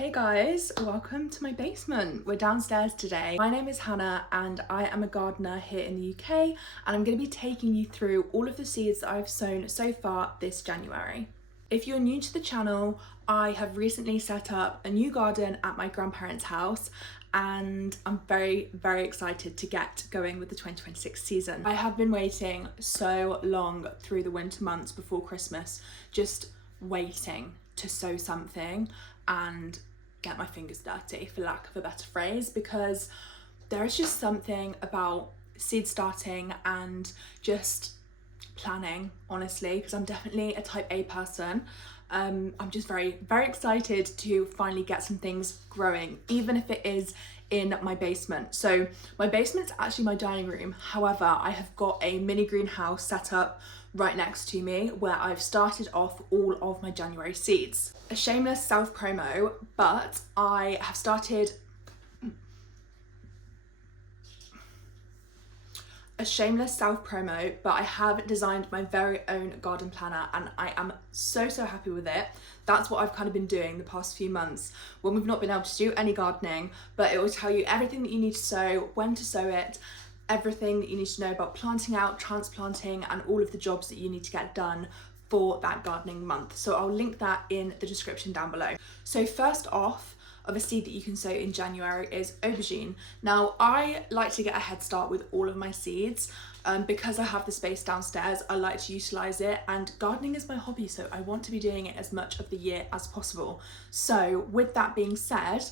Hey guys, welcome to my basement. We're downstairs today. My name is Hannah and I am a gardener here in the UK, and I'm going to be taking you through all of the seeds that I've sown so far this January. If you're new to the channel, I have recently set up a new garden at my grandparents' house and I'm very excited to get going with the 2026 season. I have been waiting so long through the winter months before Christmas, just waiting to sow something and get my fingers dirty, for lack of a better phrase, because there is just something about seed starting and just planning, honestly, because I'm definitely a type A person. I'm just very excited to finally get some things growing, even if it is in my basement. So my basement's actually my dining room. However, I have got a mini greenhouse set up right next to me where I've started off all of my January seeds. A shameless self promo, but I have started I have designed my very own garden planner and I am so happy with it. That's what I've kind of been doing the past few months when we've not been able to do any gardening, but it will tell you everything that you need to sow, when to sow it, everything that you need to know about planting out, transplanting, and all of the jobs that you need to get done for that gardening month. So I'll link that in the description down below. So first off, of a seed that you can sow in January is aubergine. Now I like to get a head start with all of my seeds because I have the space downstairs. I like to utilize it, and gardening is my hobby, so I want to be doing it as much of the year as possible. So with that being said,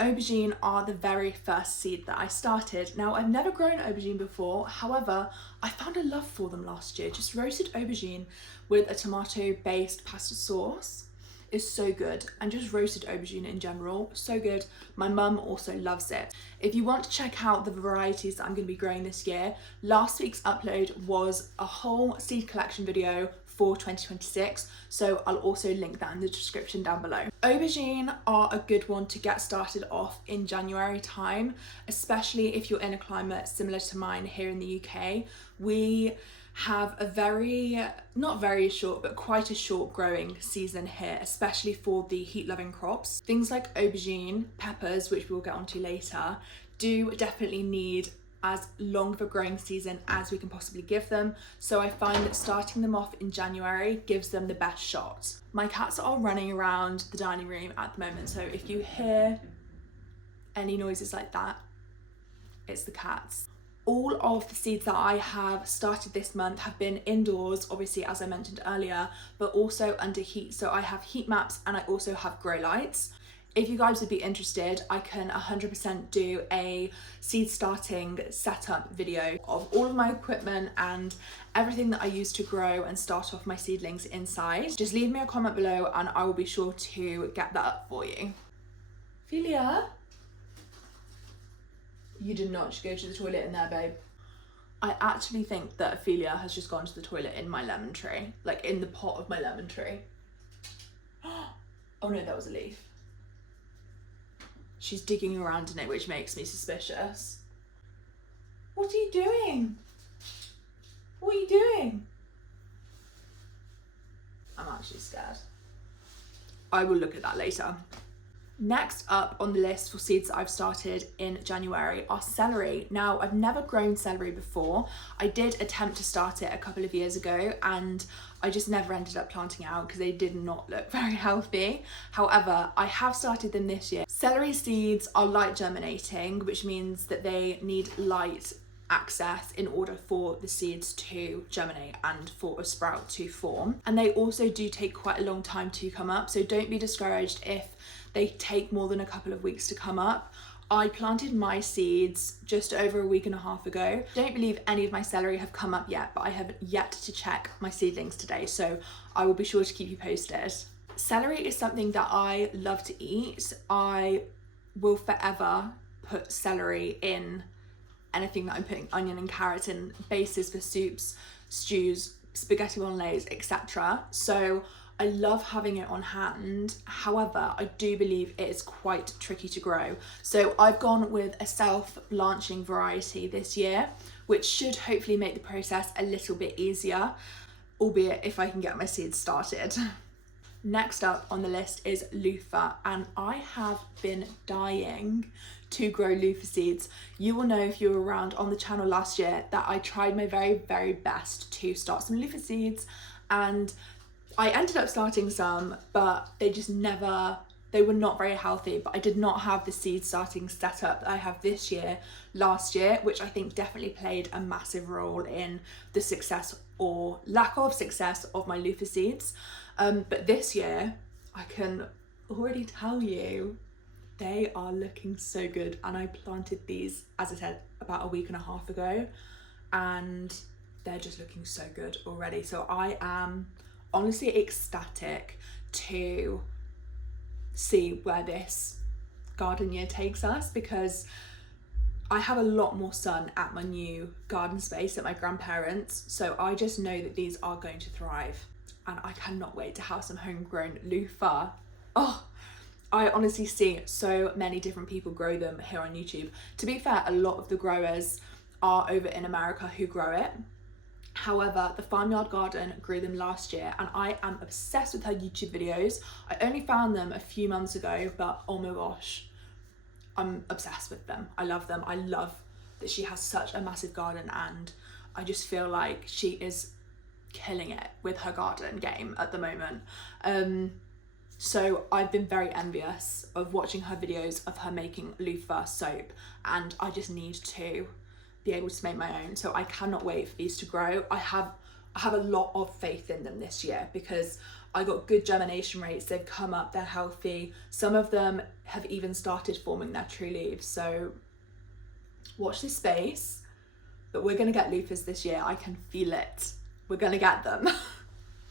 aubergine are the very first seed that I started. Now I've never grown aubergine before, however I found a love for them last year. Just roasted aubergine with a tomato based pasta sauce is so good, and just roasted aubergine in general, so good. My mum also loves it. If you want to check out the varieties that I'm going to be growing this year, last week's upload was a whole seed collection video for 2026, so I'll also link that in the description down below. Aubergine are a good one to get started off in January time, especially if you're in a climate similar to mine here in the UK. We have a not very short, but quite a short growing season here, especially for the heat loving crops. Things like aubergine, peppers, which we'll get onto later, do definitely need as long of a growing season as we can possibly give them. So I find that starting them off in January gives them the best shot. My cats are running around the dining room at the moment, so if you hear any noises like that, it's the cats. All of the seeds that I have started this month have been indoors, obviously, as I mentioned earlier, but also under heat. So I have heat maps and I also have grow lights. If you guys would be interested, I can 100% do a seed starting setup video of all of my equipment and everything that I use to grow and start off my seedlings inside. Just leave me a comment below and I will be sure to get that up for you. Ophelia? You did not just go to the toilet in there, babe. I actually think that Ophelia has just gone to the toilet in my lemon tree, like in the pot of my lemon tree. Oh no, that was a leaf. She's digging around in it, which makes me suspicious. What are you doing? What are you doing? I'm actually scared. I will look at that later. Next up on the list for seeds that I've started in January are celery. Now, I've never grown celery before. I did attempt to start it a couple of years ago and I just never ended up planting out because they did not look very healthy. However, I have started them this year. Celery seeds are light germinating, which means that they need light access in order for the seeds to germinate and for a sprout to form. And they also do take quite a long time to come up, so don't be discouraged if they take more than a couple of weeks to come up. I planted my seeds just over a week and a half ago. Don't believe any of my celery have come up yet, but I have yet to check my seedlings today, so I will be sure to keep you posted. Celery is something that I love to eat. I will forever put celery in anything that I'm putting onion and carrot in, bases for soups, stews, spaghetti bolognese, etc. So I love having it on hand. However, I do believe it is quite tricky to grow. So I've gone with a self-blanching variety this year, which should hopefully make the process a little bit easier, albeit if I can get my seeds started. Next up on the list is Luffa, and I have been dying to grow Luffa seeds. You will know if you were around on the channel last year that I tried my very, very best to start some Luffa seeds, and I ended up starting some, but they were not very healthy. But I did not have the seed starting setup that I have this year, last year, which I think definitely played a massive role in the success or lack of success of my Luffa seeds. But this year, I can already tell you, they are looking so good. And I planted these, as I said, about a week and a half ago, and they're just looking so good already. So I am honestly ecstatic to see where this garden year takes us, because I have a lot more sun at my new garden space at my grandparents', so I just know that these are going to thrive, and I cannot wait to have some homegrown Luffa. Oh, I honestly see so many different people grow them here on YouTube. To be fair, a lot of the growers are over in America who grow it. However, the Farmyard Garden grew them last year, and I am obsessed with her YouTube videos. I only found them a few months ago, but oh my gosh, I'm obsessed with them. I love them. I love that she has such a massive garden, and I just feel like she is killing it with her garden game at the moment. So I've been very envious of watching her videos of her making loofah soap, and I just need to be able to make my own. So I cannot wait for these to grow. I have a lot of faith in them this year because I got good germination rates. They've come up, they're healthy. Some of them have even started forming their true leaves. So watch this space. But we're gonna get loofahs this year. I can feel it. We're gonna get them.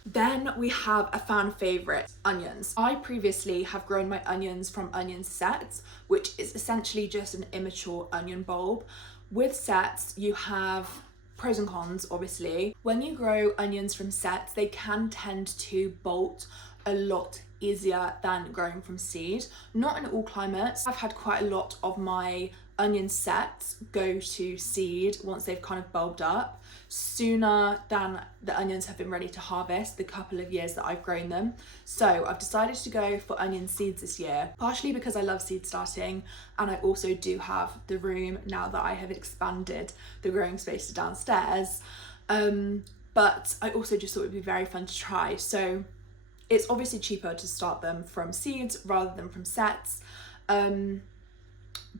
Then we have a fan favourite, onions. I previously have grown my onions from onion sets, which is essentially just an immature onion bulb. With sets, you have pros and cons, obviously. When you grow onions from sets, they can tend to bolt a lot easier than growing from seed. Not in all climates. I've had quite a lot of my onion sets go to seed once they've kind of bulbed up sooner than the onions have been ready to harvest the couple of years that I've grown them. So I've decided to go for onion seeds this year, partially because I love seed starting, and I also do have the room now that I have expanded the growing space to downstairs. But I also just thought it would be very fun to try. So it's obviously cheaper to start them from seeds rather than from sets.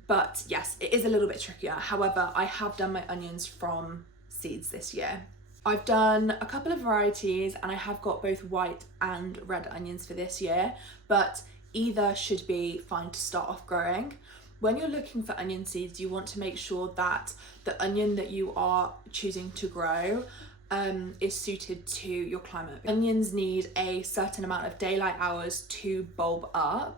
But yes, it is a little bit trickier. However, I have done my onions from seeds this year. I've done a couple of varieties, and I have got both white and red onions for this year, but either should be fine to start off growing. When you're looking for onion seeds, you want to make sure that the onion that you are choosing to grow is suited to your climate. Onions need a certain amount of daylight hours to bulb up,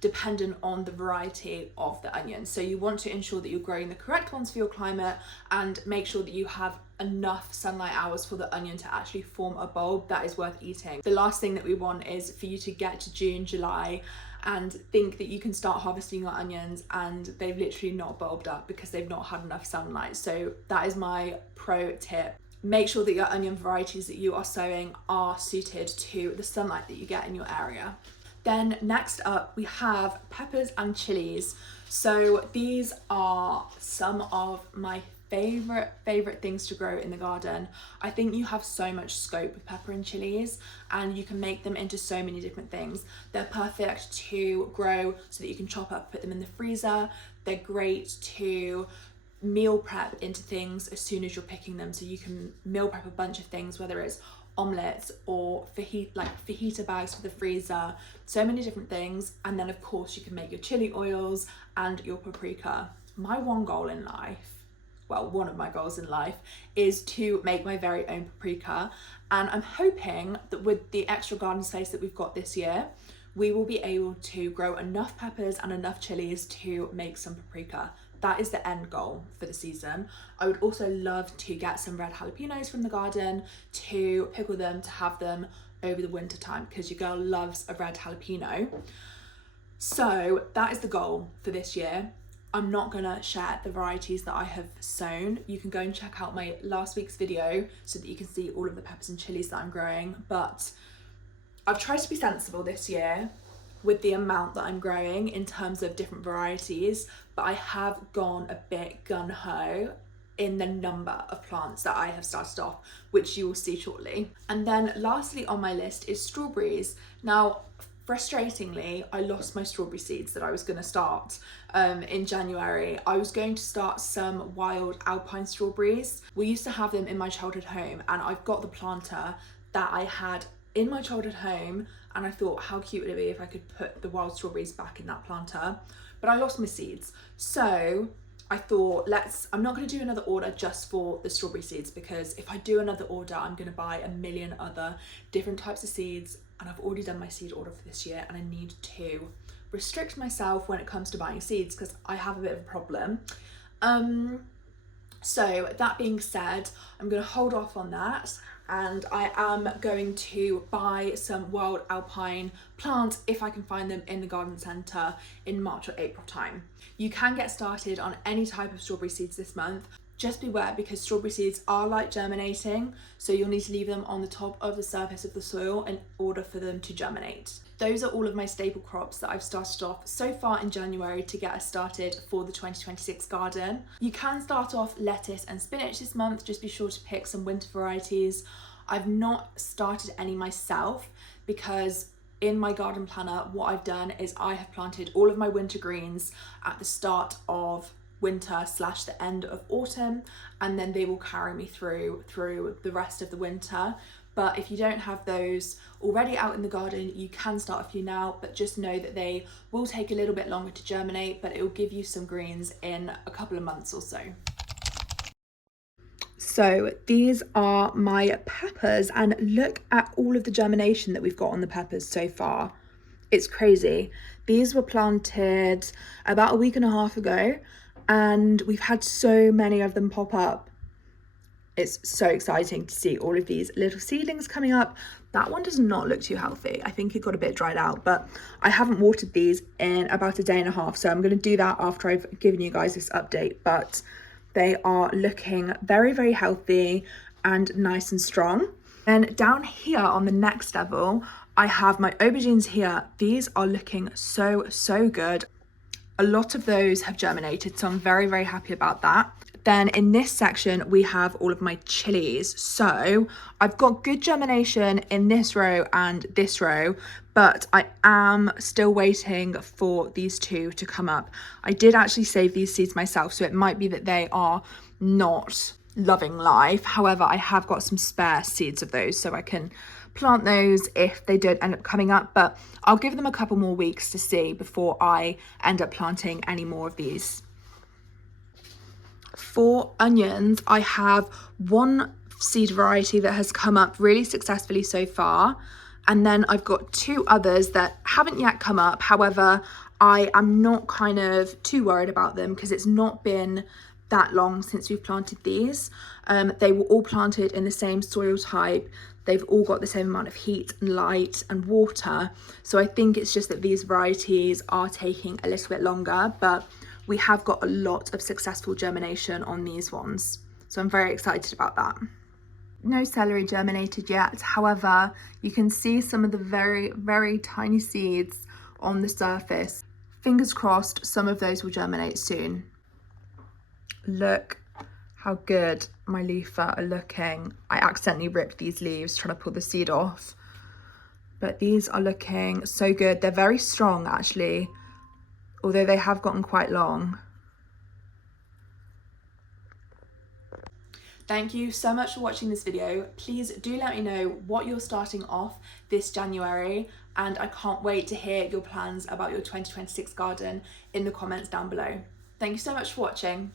dependent on the variety of the onion. So you want to ensure that you're growing the correct ones for your climate, and make sure that you have enough sunlight hours for the onion to actually form a bulb that is worth eating. The last thing that we want is for you to get to June, July and think that you can start harvesting your onions and they've literally not bulbed up because they've not had enough sunlight. So that is my pro tip. Make sure that your onion varieties that you are sowing are suited to the sunlight that you get in your area. Then next up we have peppers and chilies. So these are some of my favorite things to grow in the garden. I think you have so much scope with pepper and chilies, and you can make them into so many different things. They're perfect to grow so that you can chop up, put them in the freezer. They're great to meal prep into things as soon as you're picking them, so you can meal prep a bunch of things, whether it's omelets or fajita bags for the freezer, so many different things. And then of course you can make your chili oils and your paprika. My one goal in life, well, one of my goals in life, is to make my very own paprika, and I'm hoping that with the extra garden space that we've got this year, we will be able to grow enough peppers and enough chilies to make some paprika. That is the end goal for the season. I would also love to get some red jalapenos from the garden to pickle them, to have them over the winter time, because your girl loves a red jalapeno. So that is the goal for this year. I'm not gonna share the varieties that I have sown. You can go and check out my last week's video so that you can see all of the peppers and chilies that I'm growing. But I've tried to be sensible this year with the amount that I'm growing in terms of different varieties, but I have gone a bit gung-ho in the number of plants that I have started off, which you will see shortly. And then lastly on my list is strawberries. Now, frustratingly, I lost my strawberry seeds that I was going to start in January. I was going to start some wild alpine strawberries. We used to have them in my childhood home, and I've got the planter that I had in my childhood home, and I thought how cute would it be if I could put the wild strawberries back in that planter, but I lost my seeds. So I thought, I'm not going to do another order just for the strawberry seeds, because if I do another order, I'm going to buy a million other different types of seeds, and I've already done my seed order for this year, and I need to restrict myself when it comes to buying seeds because I have a bit of a problem. So that being said, I'm going to hold off on that, and I am going to buy some wild alpine plants if I can find them in the garden centre in March or April time. You can get started on any type of strawberry seeds this month. Just beware, because strawberry seeds are like germinating, so you'll need to leave them on the top of the surface of the soil in order for them to germinate. Those are all of my staple crops that I've started off so far in January to get us started for the 2026 garden. You can start off lettuce and spinach this month, just be sure to pick some winter varieties. I've not started any myself because in my garden planner, what I've done is I have planted all of my winter greens at the start of winter / the end of autumn, and then they will carry me through the rest of the winter. But if you don't have those already out in the garden, you can start a few now, but just know that they will take a little bit longer to germinate, but it will give you some greens in a couple of months or so. So these are my peppers, and look at all of the germination that we've got on the peppers so far. It's crazy. These were planted about a week and a half ago, and we've had so many of them pop up. It's so exciting to see all of these little seedlings coming up. That one does not look too healthy. I think it got a bit dried out, but I haven't watered these in about a day and a half, so I'm going to do that after I've given you guys this update. But they are looking very, very healthy and nice and strong. And down here on the next level, I have my aubergines here. These are looking so good. A lot of those have germinated, so I'm very, very happy about that. Then in this section, we have all of my chilies. So I've got good germination in this row and this row, but I am still waiting for these two to come up. I did actually save these seeds myself, so it might be that they are not loving life. However, I have got some spare seeds of those, so I can plant those if they don't end up coming up, but I'll give them a couple more weeks to see before I end up planting any more of these. For onions, I have one seed variety that has come up really successfully so far, and then I've got two others that haven't yet come up. However, I am not kind of too worried about them because it's not been that long since we've planted these. They were all planted in the same soil type. They've all got the same amount of heat and light and water, so I think it's just that these varieties are taking a little bit longer, but we have got a lot of successful germination on these ones, so I'm very excited about that. No celery germinated yet, however, you can see some of the very, very tiny seeds on the surface. Fingers crossed some of those will germinate soon. Look how good my Luffa are looking. I accidentally ripped these leaves trying to pull the seed off, but these are looking so good. They're very strong actually, although they have gotten quite long. Thank you so much for watching this video. Please do let me know what you're starting off this January, and I can't wait to hear your plans about your 2026 garden in the comments down below. Thank you so much for watching.